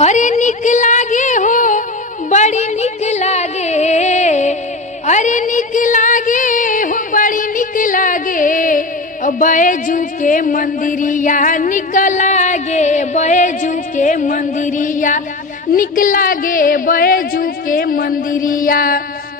अरे निक लागे हो बड़ी निक लागे। अरे निक लागे हो बड़ी निक लागे। बैजू के मंदिरिया निक लागे। बैजू के मंदिरिया निक लागे। बैजू के मंदिरिया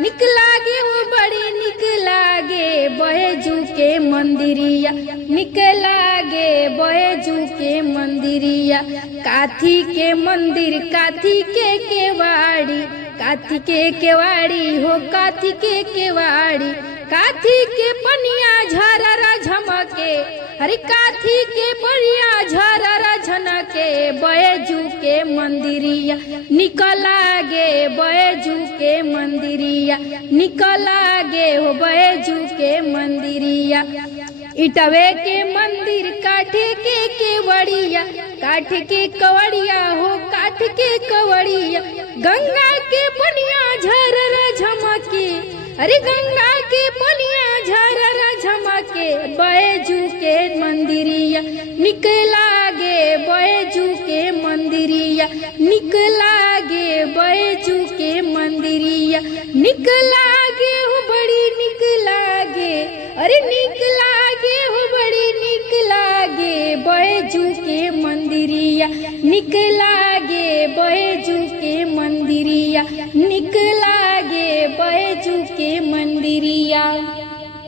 निक लागे हो बड़ी निक लागे। बैजू के मंदिरिया निक लागे। बैजू के मंदिरिया काथी के मंदिर काथी के केवाड़ी। काथी के केवाड़ी हो काथी के केवाड़ी। काथी के पनिया झररा झमके। अरे काथी के पनिया झररा झनके। बैजू के मंदिरिया निक लागे। बैजू के मंदिरिया निक लागे हो बैजू के मंदिरिया। इटवे के मंदिर काठे के केवड़िया। काठ के कवड़िया हो काठ के कवड़िया। गंगा के पनिया झररा झमके। अरे गंगा के पनिया झररा झमके। बैजू के मंदिरिया निक लागे। बैजू के मंदिरिया निक लागे। बैजू के मंदिरिया निक लागे हो बड़ी निक लागे। अरे निक लागे हो बड़ी निक लागे। बैजू के मंदिरिया निक लागे।